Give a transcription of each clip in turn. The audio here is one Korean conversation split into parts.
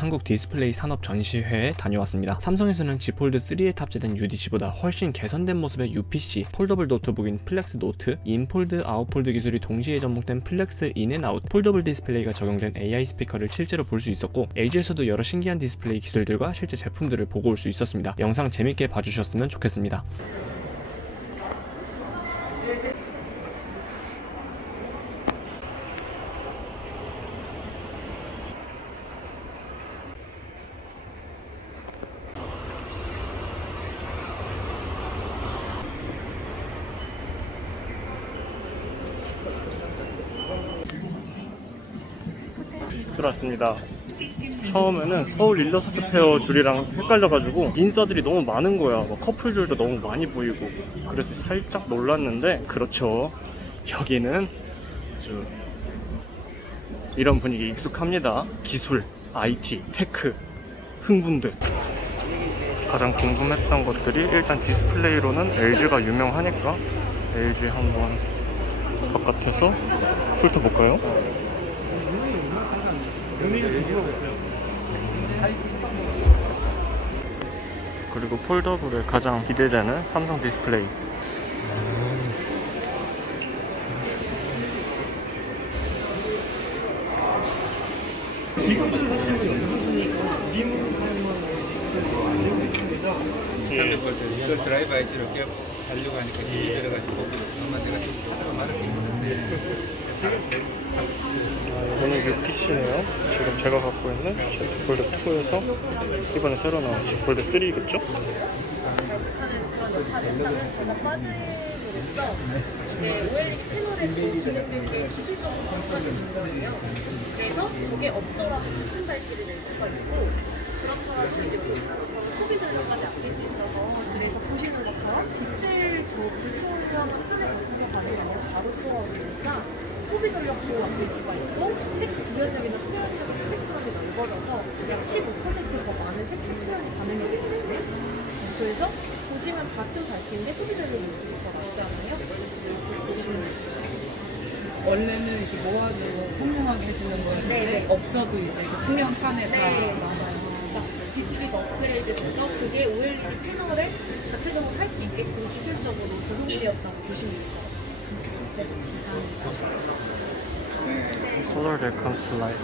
한국 디스플레이 산업 전시회에 다녀왔습니다. 삼성에서는 Z 폴드 3에 탑재된 UDC보다 훨씬 개선된 모습의 UPC, 폴더블 노트북인 플렉스 노트, 인폴드, 아웃폴드 기술이 동시에 접목된 플렉스 인앤아웃, 폴더블 디스플레이가 적용된 AI 스피커를 실제로 볼 수 있었고, LG에서도 여러 신기한 디스플레이 기술들과 실제 제품들을 보고 올 수 있었습니다. 영상 재밌게 봐주셨으면 좋겠습니다. 들어왔습니다. 처음에는 서울 일러스트 페어 줄이랑 헷갈려가지고 인싸들이 너무 많은 거야. 커플들도 너무 많이 보이고, 그래서 살짝 놀랐는데, 그렇죠, 여기는 아주 이런 분위기 익숙합니다. 기술, IT, 테크, 흥분들. 가장 궁금했던 것들이, 일단 디스플레이로는 LG가 유명하니까 LG 한번 바깥에서 훑어볼까요? 그리고 폴더블에 가장 기대되는 삼성 디스플레이. 이걸 드라이브 IC로 이렇게 달려고 하니까 힘이 들어가지고 아마 제가 좀 말을 했는데 오늘 UPC네요. 지금 제가 갖고 있는 Z 폴드 2에서 이번에 새로 나온 Z 폴드 3겠죠? 제가 빠짐으로써 이제 OLED 패널에 적용되는 게 기술적으로 갖춰지는 거예요. 그래서 저게 없더라도 같은 밝기를 낼 수가 있고, 그렇더라도 이제 보시는 것처럼 소비 전력까지 아낄 수 있어서, 그래서 보시는 것처럼 빛을 불초하는 편에 맞춰서 가는 게 아니라 바로 쏘아오니까 소비 전력도 아낄 수가 있고, 색 구현력이나 표현력의 스펙트럼이 넓어져서 약 15%더 많은 색출 표현이 가능하게 되거든요. 그래서 보시면 같은 밝기인데 소비 전력이 이쪽이 더 낮잖아요. 이렇게 보시면 돼요. 원래는 이렇게 모아서 선명하게 해주는 거였는데, 없어도 이제 투명 판에다. 네, 맞아요. 그러니까 기술이 더 업그레이드돼서 그게 OLED 패널에 자체적으로 할 수 있게끔 기술적으로 적용되었다고 보시면 됩니다. 네, 감사합니다. Color that comes to life.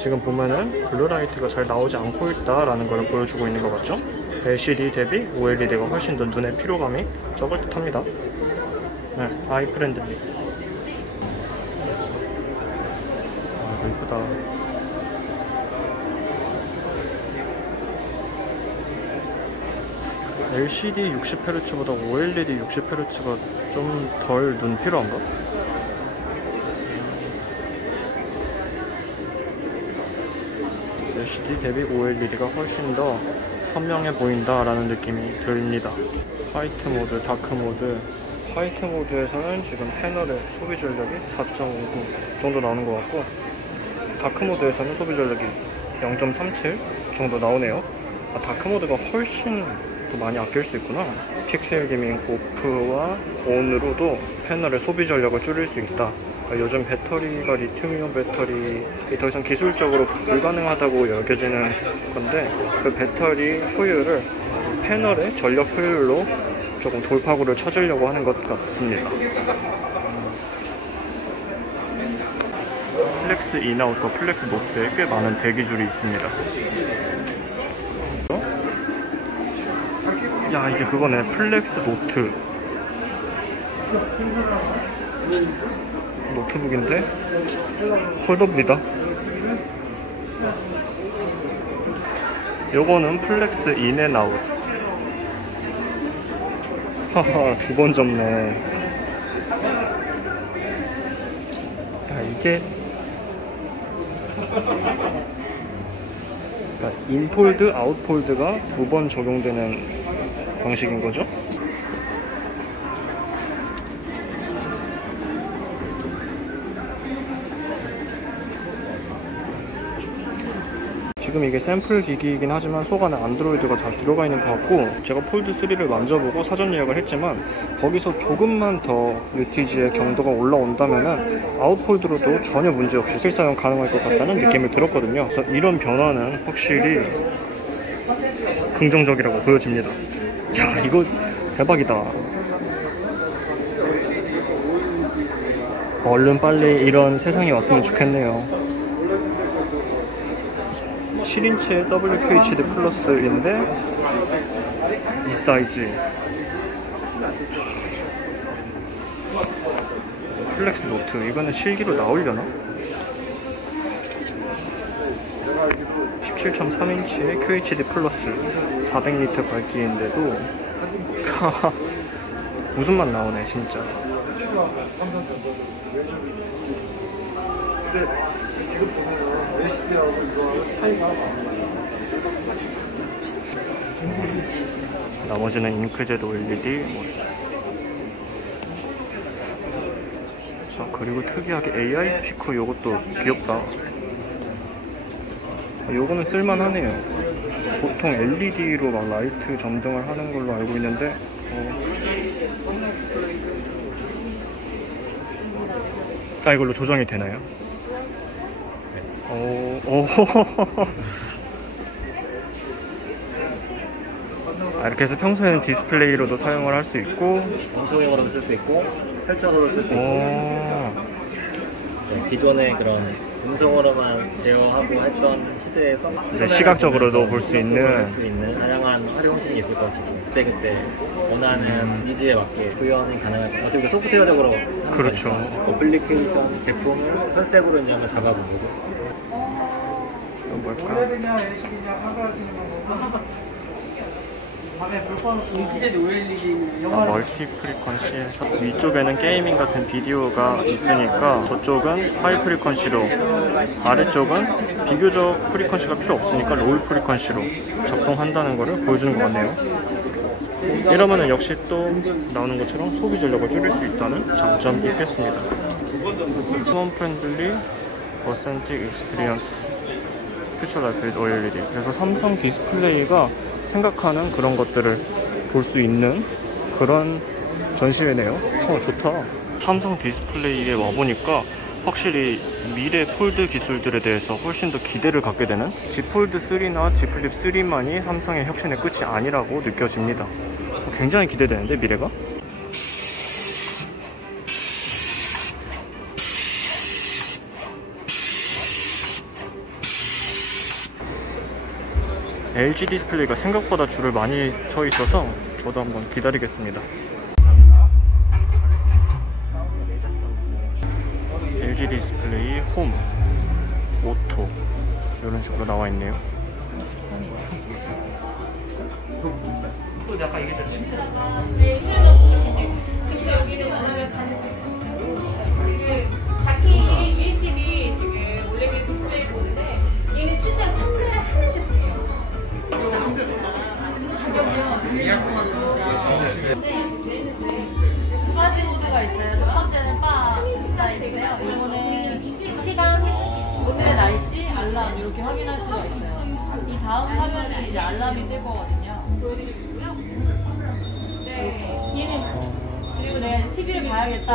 지금 보면은 블루라이트가 잘 나오지 않고 있다라는 걸 보여주고 있는 것 같죠? LCD 대비 OLED가 훨씬 더 눈의 피로감이 적을 듯 합니다. 네, 아이 프렌들리. 아, 이쁘다. LCD 60Hz보다 OLED 60Hz가 좀 덜 눈 피로한가? LCD 대비 OLED가 훨씬 더 선명해 보인다라는 느낌이 듭니다. 화이트 모드, 다크 모드. 화이트 모드에서는 지금 패널의 소비 전력이 4.59 정도 나오는 것 같고, 다크 모드에서는 소비 전력이 0.37 정도 나오네요. 아, 다크 모드가 훨씬 더 많이 아낄 수 있구나. 픽셀 디밍 오프와 온으로도 패널의 소비 전력을 줄일 수 있다. 요즘 배터리가 리튬이온 배터리 더 이상 기술적으로 불가능하다고 여겨지는 건데, 그 배터리 효율을 패널의 전력 효율로 조금 돌파구를 찾으려고 하는 것 같습니다. 플렉스 인아웃과 플렉스 노트에 꽤 많은 대기줄이 있습니다. 야, 이게 그거네. 플렉스 노트 노트북인데 폴더블이다. 요거는 플렉스 인앤아웃. 하하, 두 번 접네. 야, 이게 그러니까 인폴드, 아웃폴드가 두 번 적용되는 방식인 거죠. 지금 지금 이게 샘플 기기이긴 하지만 속 안에 안드로이드가 잘 들어가 있는 것 같고, 제가 폴드3를 만져보고 사전 예약을 했지만 거기서 조금만 더 UTG의 경도가 올라온다면은 아웃폴드로도 전혀 문제없이 실사용 가능할 것 같다는 느낌을 들었거든요. 그래서 이런 변화는 확실히 긍정적이라고 보여집니다. 야, 이거 대박이다. 얼른 빨리 이런 세상이 왔으면 좋겠네요. 7인치의 WQHD 플러스인데 이 사이즈. 플렉스 노트, 이거는 실기로 나오려나? 17.3인치의 QHD 플러스 400니트 밝기인데도 웃음만 나오네 진짜. 나머지는 잉크젯 OLED. 자, 그리고 특이하게 AI 스피커, 요것도 귀엽다. 요거는 쓸만하네요. 보통 LED로 막 라이트 점등을 하는 걸로 알고 있는데 이걸로 조정이 되나요? 이렇게 해서 평소에는 디스플레이로도 사용을 할 수 있고, 방송용으로도 쓸 수 있고 설정으로 쓸 수 있고, 네, 기존의 그런 음성으로만 제어하고 했던 시대에서 이제 시각적으로도 볼 수 있는 다양한 활용성이 있을 것이고, 그때그때 원하는 니즈에 맞게 구현이 가능할 것 같아요. 소프트웨어적으로 그렇죠. 어플리케이션 제품을 설색으로 이제 한번 잡아보고. 뭘까? 멀티 프리퀀시에서 위쪽에는 게이밍 같은 비디오가 있으니까 저쪽은 하이 프리퀀시로, 아래쪽은 비교적 프리퀀시가 필요 없으니까 로우 프리퀀시로 작동한다는 것을 보여주는 것 같네요. 이러면은 역시 또 나오는 것처럼 소비 전력을 줄일 수 있다는 장점이 있겠습니다. 휴먼 프렌들리 어센틱 익스피리언스 퓨처 라이트 OLED. 그래서 삼성 디스플레이가 생각하는 그런 것들을 볼 수 있는 그런 전시회네요. 좋다. 삼성 디스플레이에 와보니까 확실히 미래 폴드 기술들에 대해서 훨씬 더 기대를 갖게 되는, Z 폴드 3나 Z 플립 3만이 삼성의 혁신의 끝이 아니라고 느껴집니다. 굉장히 기대되는데, 미래가? LG 디스플레이가 생각보다 줄을 많이 서 있어서 저도 한번 기다리겠습니다. LG 디스플레이 홈, 오토 이런 식으로 나와 있네요. 여기는 오늘은 다닐 수 있어요. 자키 UHD 지금 올레드 디스플레이 보는데 얘는 실제로 판매를 하는 제품이에요. 진짜 가격이요. 두 가지 모드가 있어요. 첫 번째는 바 스타일이고요. 이거는 시간, 오늘의 날씨, 알람 이렇게 확인할 수가 있어요. 이 다음 화면에 이제 알람이 뜰 거거든요. 얘는 그리고 내가 TV를 봐야겠다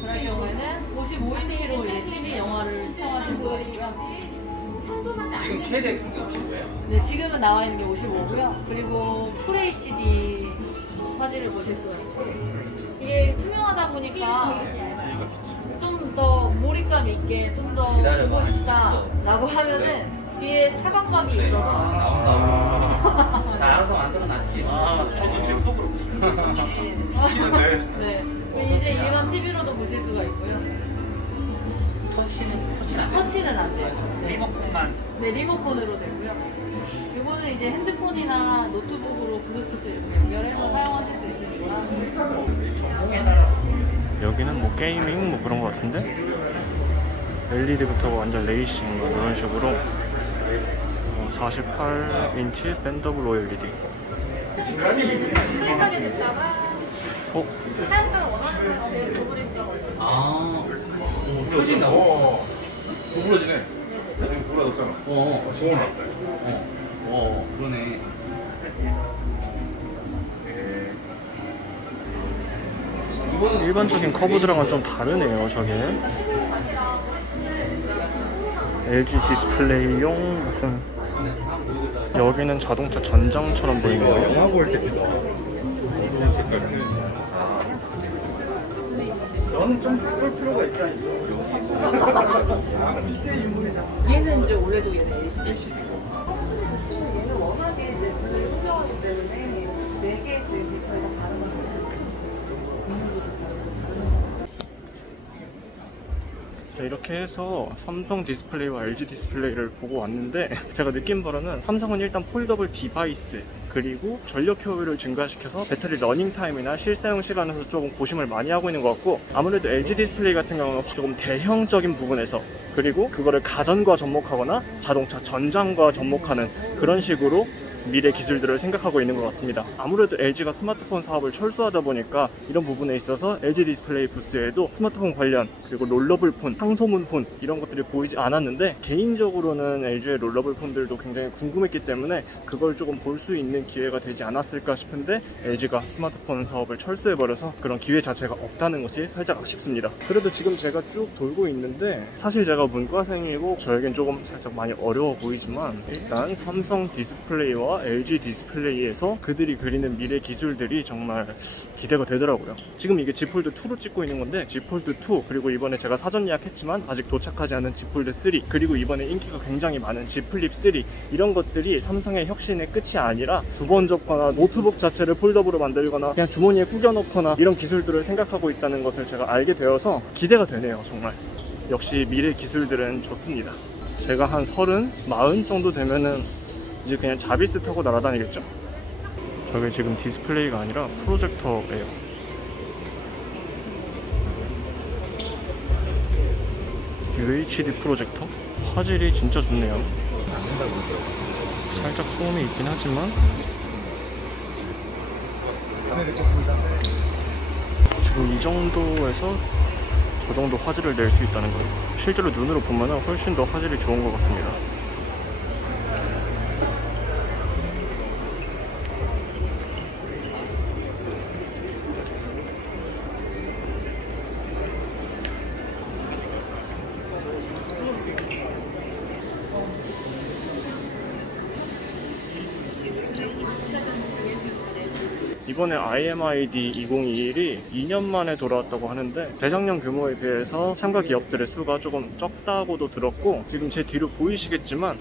그럴 경우에는 55인치로 이제 TV 영화를 시청하실 수가 있고요. 지금 최대 크기 55예요? 네, 지금은 나와 있는 게 55고요. 그리고 FHD 화질을 보실 수가 있어요. 이게 투명하다 보니까 좀 더 몰입감 있게 좀 더 보고 싶다라고 하면은 뒤에 사각막이 있어서 나 알아서 만들어놨지. 저도 지금 톱으로. 네. 이제 일반 TV로도 보실 수가 있고요. 터치는 안 돼요. 네. 리모컨만. 네, 리모컨으로 되고요. 이거는 이제 핸드폰이나 노트북으로 블루투스 이렇게 연결해서 사용하실 수 있으니까. 여기는 뭐 게이밍 뭐 그런 거 같은데? LED부터 완전 레이싱 뭐 이런 식으로 48인치 밴더블 OLED. 플랫하게 됐다가 사용자가 원하는 방식으로 구부릴 수 있어요. 펴진다고? 구부러지네. 그러네. 일반적인 커브드랑은 좀 다르네요. 저게 LG 디스플레이용 무슨, 여기는 자동차 전장처럼 보이네요. 영화 볼 때 이런 색깔. 너는 좀 바꿀 필요가 있다. 얘는 이제 올해도 얘는 LCD. 얘는 워낙에 이제 분들이 소중하기 때문에 4개 지금 저희가 다른 거 자, 이렇게 해서 삼성 디스플레이와 LG 디스플레이를 보고 왔는데, 제가 느낀 바로는 삼성은 일단 폴더블 디바이스 그리고 전력 효율을 증가시켜서 배터리 러닝 타임이나 실사용 시간에서 조금 고심을 많이 하고 있는 것 같고, 아무래도 LG 디스플레이 같은 경우는 조금 대형적인 부분에서, 그리고 그거를 가전과 접목하거나 자동차 전장과 접목하는 그런 식으로 미래 기술들을 생각하고 있는 것 같습니다. 아무래도 LG가 스마트폰 사업을 철수하다 보니까 이런 부분에 있어서 LG 디스플레이 부스에도 스마트폰 관련, 그리고 롤러블 폰, 상소문 폰 이런 것들이 보이지 않았는데, 개인적으로는 LG의 롤러블 폰들도 굉장히 궁금했기 때문에 그걸 조금 볼 수 있는 기회가 되지 않았을까 싶은데, LG가 스마트폰 사업을 철수해버려서 그런 기회 자체가 없다는 것이 살짝 아쉽습니다. 그래도 지금 제가 쭉 돌고 있는데, 사실 제가 문과생이고 저에겐 조금 살짝 많이 어려워 보이지만, 일단 삼성 디스플레이와 LG 디스플레이에서 그들이 그리는 미래 기술들이 정말 기대가 되더라고요. 지금 이게 Z 폴드 2로 찍고 있는 건데, Z 폴드 2, 그리고 이번에 제가 사전 예약했지만 아직 도착하지 않은 Z 폴드 3, 그리고 이번에 인기가 굉장히 많은 Z 플립 3, 이런 것들이 삼성의 혁신의 끝이 아니라 두 번 접거나 노트북 자체를 폴더블로 만들거나 그냥 주머니에 구겨 넣거나 이런 기술들을 생각하고 있다는 것을 제가 알게 되어서 기대가 되네요. 정말 역시 미래 기술들은 좋습니다. 제가 한 30, 40 정도 되면은 이제 그냥 자비스 타고 날아다니겠죠? 저게 지금 디스플레이가 아니라 프로젝터예요. UHD 프로젝터? 화질이 진짜 좋네요. 살짝 소음이 있긴 하지만 지금 이 정도에서 저 정도 화질을 낼 수 있다는 거예요. 실제로 눈으로 보면 훨씬 더 화질이 좋은 것 같습니다. 이번에 IMID 2021이 2년 만에 돌아왔다고 하는데, 재작년 규모에 비해서 참가 기업들의 수가 조금 적다고도 들었고, 지금 제 뒤로 보이시겠지만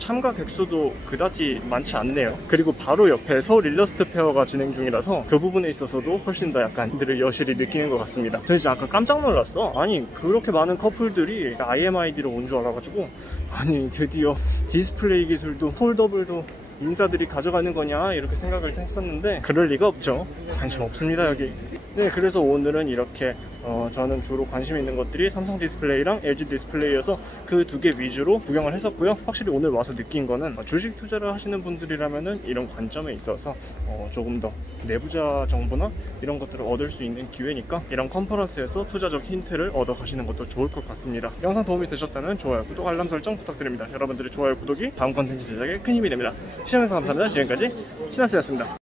참가 객수도 그다지 많지 않네요. 그리고 바로 옆에 서울 일러스트 페어가 진행 중이라서 그 부분에 있어서도 훨씬 더 약간 이들을 여실히 느끼는 것 같습니다. 저 진짜 아까 깜짝 놀랐어. 아니 그렇게 많은 커플들이 IMID로 온 줄 알아가지고, 아니 드디어 디스플레이 기술도 폴더블도 인사들이 가져가는 거냐 이렇게 생각을 했었는데, 그럴 리가 없죠. 관심 없습니다 여기. 네, 그래서 오늘은 이렇게 저는 주로 관심 있는 것들이 삼성 디스플레이랑 LG 디스플레이여서 그 두 개 위주로 구경을 했었고요. 확실히 오늘 와서 느낀 거는 주식 투자를 하시는 분들이라면은 이런 관점에 있어서 조금 더 내부자 정보나 이런 것들을 얻을 수 있는 기회니까, 이런 컨퍼런스에서 투자적 힌트를 얻어 가시는 것도 좋을 것 같습니다. 영상 도움이 되셨다면 좋아요, 구독, 알람 설정 부탁드립니다. 여러분들의 좋아요, 구독이 다음 컨텐츠 제작에 큰 힘이 됩니다. 시청해주셔서 감사합니다. 지금까지 신하스였습니다.